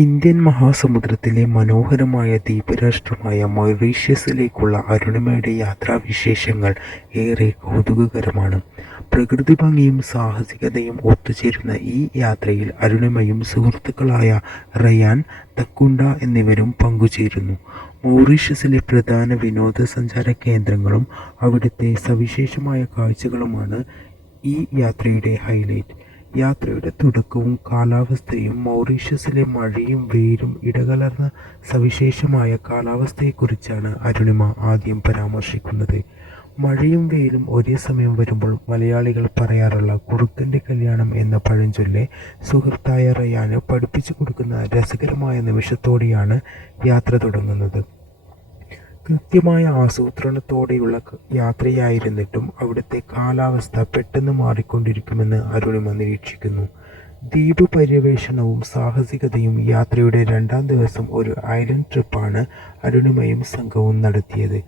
Indian മഹാസമുദ്രത്തിലെ മനോഹരമായ ദ്വീപരാഷ്ട്രമായ മൗറീഷ്യസിലേക്കുള്ള അരുണിമയുടെ യാത്രാവിശേഷങ്ങൾ ഏറെ കൗതുകകരമാണ്. പ്രകൃതി ഭംഗിയും സാഹസികതയും ഒത്തുചേരുന്ന ഈ യാത്രയിൽ അരുണിമയും സുഹൃത്തുക്കളായ റയാൻ, തക്കുണ്ട എന്നിവരും പങ്കുചേരുന്നു. മൗറീഷ്യസിലെ പ്രധാന വിനോദസഞ്ചാര കേന്ദ്രങ്ങളും അവിടുത്തെ സവിശേഷമായ കാഴ്ചകളുമാണ് ഈ യാത്രയുടെ ഹൈലൈറ്റ്. യാത്രയുടെ തുടക്കവും കാലാവസ്ഥയും. മൗറീഷ്യസിലെ മഴയും വെയിലും ഇടകലർന്ന സവിശേഷമായ കാലാവസ്ഥയെക്കുറിച്ചാണ് അരുണിമ ആദ്യം പരാമർശിക്കുന്നത്. മഴയും വെയിലും ഒരേ സമയം വരുമ്പോൾ മലയാളികൾ പറയാറുള്ള കുറുക്കൻ്റെ കല്യാണം എന്ന പഴഞ്ചൊല്ല് സുഹൃത്തായ റയാന് പഠിപ്പിച്ചു കൊടുക്കുന്ന രസകരമായ നിമിഷത്തോടെയാണ് യാത്ര തുടങ്ങുന്നത്. കൃത്യമായ ആസൂത്രണത്തോടെയുള്ള യാത്രയായിരുന്നിട്ടും അവിടുത്തെ കാലാവസ്ഥ പെട്ടെന്ന് മാറിക്കൊണ്ടിരിക്കുമെന്ന് അരുണിമ നിരീക്ഷിക്കുന്നു. ദ്വീപ് പര്യവേഷണവും സാഹസികതയും. യാത്രയുടെ 2-ാം ദിവസം ഒരു ഐലൻഡ് ട്രിപ്പാണ് അരുണിമയും സംഘവും നടത്തിയത്.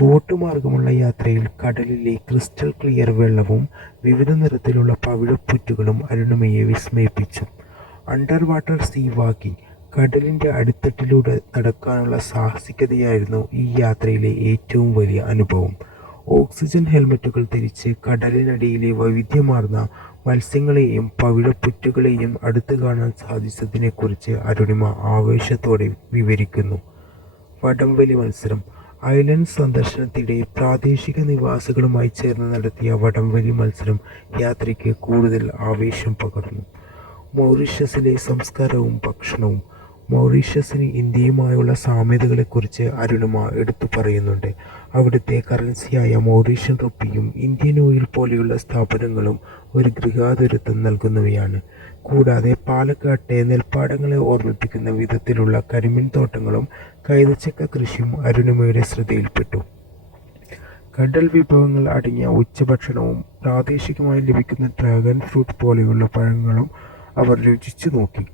ബോട്ട് മാർഗമുള്ള യാത്രയിൽ കടലിലെ ക്രിസ്റ്റൽ ക്ലിയർ വെള്ളവും വിവിധ നിറത്തിലുള്ള പവിഴപ്പുറ്റുകളും അരുണിമയെ വിസ്മയിപ്പിച്ചു. Under water sea walking. കടലിൻ്റെ അടിത്തട്ടിലൂടെ നടക്കാനുള്ള സാഹസികതയായിരുന്നു ഈ യാത്രയിലെ ഏറ്റവും വലിയ അനുഭവം. ഓക്സിജൻ ഹെൽമറ്റുകൾ ധരിച്ച് കടലിനടിയിലെ വൈവിധ്യമാർന്ന മത്സ്യങ്ങളെയും പവിഴപ്പുറ്റുകളെയും അടുത്ത് കാണാൻ സാധിച്ചതിനെക്കുറിച്ച് അരുണിമ ആവേശത്തോടെ വിവരിക്കുന്നു. വടംവലി മത്സരം. ഐലൻഡ് സന്ദർശനത്തിനിടെ പ്രാദേശിക നിവാസികളുമായി ചേർന്ന് നടത്തിയ വടംവലി മത്സരം യാത്രയ്ക്ക് കൂടുതൽ ആവേശം പകർന്നു. മൗറീഷ്യസിലെ സംസ്കാരവും ഭക്ഷണവും. മൗറീഷ്യസിന് ഇന്ത്യയുമായുള്ള സാമ്യതകളെക്കുറിച്ച് അരുണിമ എടുത്തു പറയുന്നുണ്ട്. അവിടുത്തെ കറൻസിയായ മൗറീഷ്യൻ റുപ്പിയും ഇന്ത്യൻ ഓയിൽ പോലെയുള്ള സ്ഥാപനങ്ങളും ഒരു ഗൃഹാതുരത്വം നൽകുന്നവയാണ്. കൂടാതെ പാലക്കാട്ടെ നെൽപ്പാടങ്ങളെ ഓർമ്മിപ്പിക്കുന്ന വിധത്തിലുള്ള കരിമീൻ തോട്ടങ്ങളും കൈതച്ചക്ക കൃഷിയും അരുണിമയുടെ ശ്രദ്ധയിൽപ്പെട്ടു. കടൽ വിഭവങ്ങൾ അടങ്ങിയ ഉച്ചഭക്ഷണവും പ്രാദേശികമായി ലഭിക്കുന്ന ഡ്രാഗൺ ഫ്രൂട്ട് പോലെയുള്ള പഴങ്ങളും അവർ രുചിച്ചു നോക്കി.